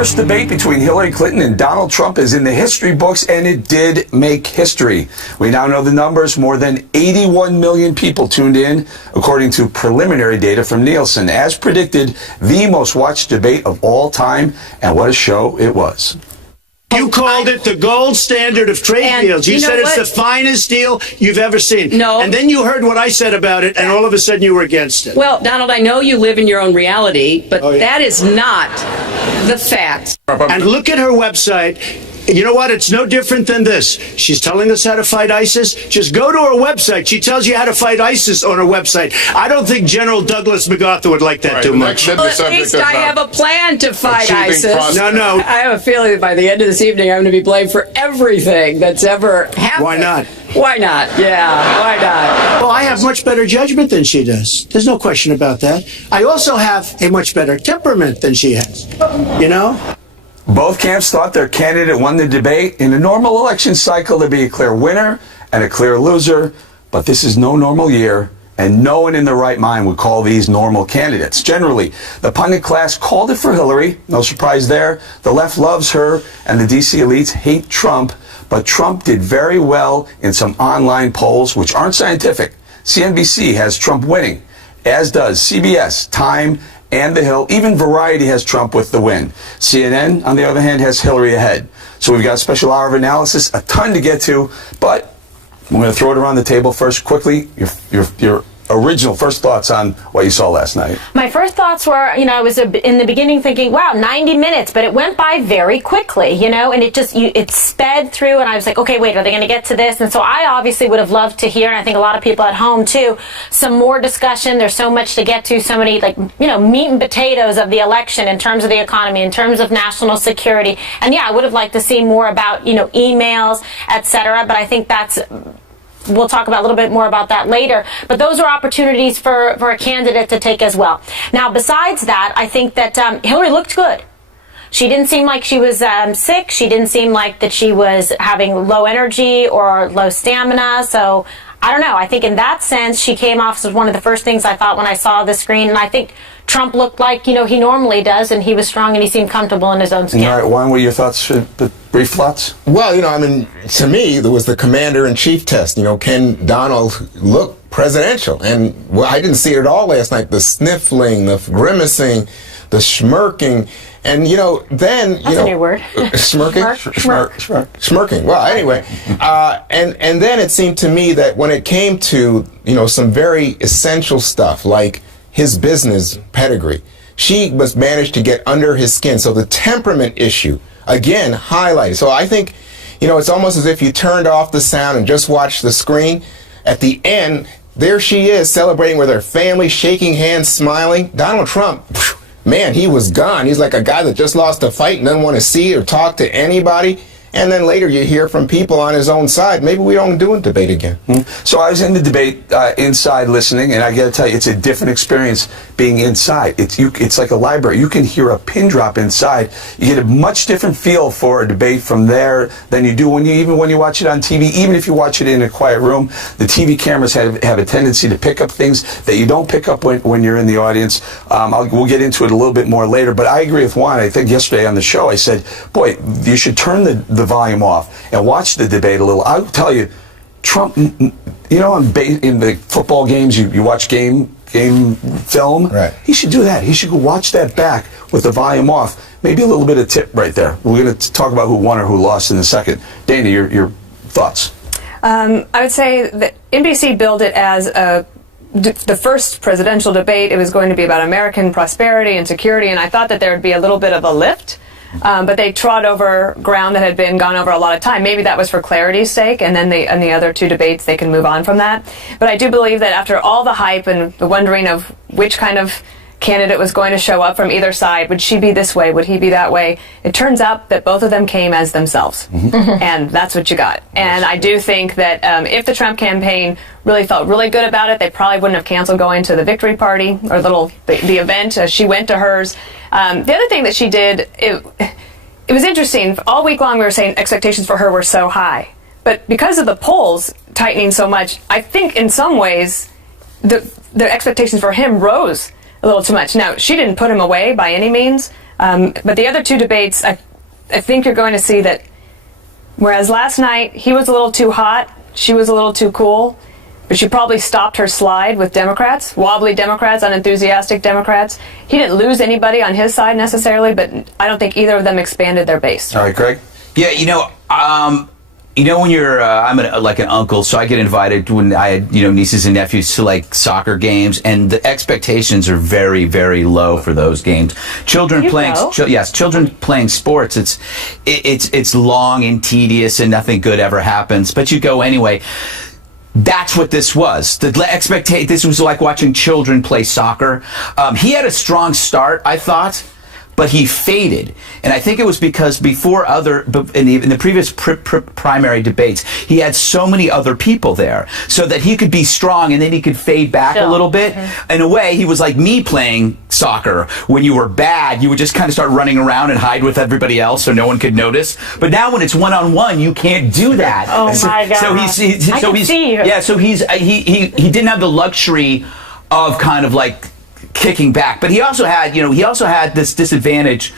first debate between Hillary Clinton and Donald Trump is in the history books, and it did make history. We now know the numbers. More than 81 million people tuned in, according to preliminary data from Nielsen. As predicted, the most watched debate of all time, and what a show it was. You called it the gold standard of trade deals. You said it's the finest deal you've ever seen. No. And then you heard what I said about it, and all of a sudden you were against it. Well, Donald, I know you live in your own reality, but that is not the facts. And look at her website. You know what? It's no different than this. She's telling us how to fight ISIS. Just go to her website. She tells you how to fight ISIS on her website. I don't think General Douglas MacArthur would like that too much. Well, at least I have a plan to fight ISIS. No. I have a feeling that by the end of this evening, I'm going to be blamed for everything that's ever happened. Why not? Why not? Yeah, why not? Well, I have much better judgment than she does. There's no question about that. I also have a much better temperament than she has. You know? Both camps thought their candidate won the debate. In a normal election cycle, there'd be a clear winner and a clear loser, but this is no normal year, and no one in their right mind would call these normal candidates. Generally, the pundit class called it for Hillary. No surprise there. The left loves her, and the DC elites hate Trump, but Trump did very well in some online polls, which aren't scientific. CNBC has Trump winning, as does CBS, Time, and The Hill. Even Variety has Trump with the win. CNN, on the other hand, has Hillary ahead. So we've got a special hour of analysis, a ton to get to, but I'm going to throw it around the table first quickly. Your original first thoughts on what you saw last night. My first thoughts were, I was in the beginning thinking, wow, 90 minutes, but it went by very quickly, and it sped through, and I was like, okay, wait, are they going to get to this? And so I obviously would have loved to hear, and I think a lot of people at home too, some more discussion. There's so much to get to, so many, meat and potatoes of the election in terms of the economy, in terms of national security. And yeah, I would have liked to see more about, emails, etc. But I think we'll talk about a little bit more about that later. But those are opportunities for a candidate to take as well. Now, besides that, I think that Hillary looked good. She didn't seem like she was sick. She didn't seem like that she was having low energy or low stamina. So I don't know. I think in that sense, she came off as one of the first things I thought when I saw the screen. And I think Trump looked like, he normally does, and he was strong and he seemed comfortable in his own skin. All right, Juan, what are your thoughts, the brief thoughts? Well, to me, there was the commander-in-chief test. Can Donald look presidential? And I didn't see it at all last night. The sniffling, the grimacing, the smirking. And, then... That's a new word. Smirking? Smirking. Well, anyway. And then it seemed to me that when it came to, some very essential stuff, like his business pedigree, she was managed to get under his skin. So the temperament issue, again, highlighted. So I think, it's almost as if you turned off the sound and just watched the screen. At the end, there she is celebrating with her family, shaking hands, smiling. Donald Trump, man, he was gone. He's like a guy that just lost a fight and doesn't want to see or talk to anybody. And then later you hear from people on his own side, maybe we don't do a debate again. So I was in the debate inside listening, and I got to tell you, it's a different experience being inside. It's like a library. You can hear a pin drop inside. You get a much different feel for a debate from there than you do when you watch it on TV. Even if you watch it in a quiet room, the TV cameras have a tendency to pick up things that you don't pick up when you're in the audience. We'll get into it a little bit more later, but I agree with Juan. I think yesterday on the show I said, boy, you should turn the volume off and watch the debate a little. I'll tell you, Trump, in the football games, you watch game film. Right. He should do that. He should go watch that back with the volume off. Maybe a little bit of tip right there. We're going to talk about who won or who lost in a second. Dana, your thoughts? I would say that NBC billed it as the first presidential debate. It was going to be about American prosperity and security, and I thought that there would be a little bit of a lift. But they trod over ground that had been gone over a lot of time. Maybe that was for clarity's sake, and then in the other two debates they can move on from that. But I do believe that after all the hype and the wondering of which kind of candidate was going to show up from either side, would she be this way, would he be that way, it turns out that both of them came as themselves. And that's what you got. And I do think that if the Trump campaign really felt really good about it, they probably wouldn't have canceled going to the victory party or the event. She went to hers. The other thing that she did, it was interesting. All week long we were saying expectations for her were so high. But because of the polls tightening so much, I think in some ways the expectations for him rose a little too much. Now, she didn't put him away by any means. But the other two debates, I think you're going to see that whereas last night he was a little too hot, she was a little too cool, but she probably stopped her slide with Democrats, wobbly Democrats, unenthusiastic Democrats. He didn't lose anybody on his side necessarily, but I don't think either of them expanded their base. All right, Craig? Yeah, when you're, I'm like an uncle, so I get invited when I had, nieces and nephews to like soccer games, and the expectations are very, very low for those games. Children playing sports, it's long and tedious and nothing good ever happens, but you go anyway. That's what this was. This was like watching children play soccer. He had a strong start, I thought, but he faded. And I think it was because before in the previous primary debates, he had so many other people there so that he could be strong and then he could fade back a little bit. Mm-hmm. In a way, he was like me playing soccer. When you were bad, you would just kind of start running around and hide with everybody else so no one could notice. But now when it's one-on-one, you can't do that. Oh my God. So he didn't have the luxury of kind of like kicking back, but he also had this disadvantage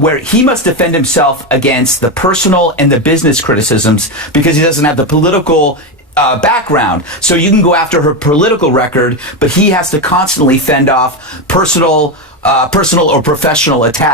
where he must defend himself against the personal and the business criticisms because he doesn't have the political background. So you can go after her political record, but he has to constantly fend off personal or professional attacks.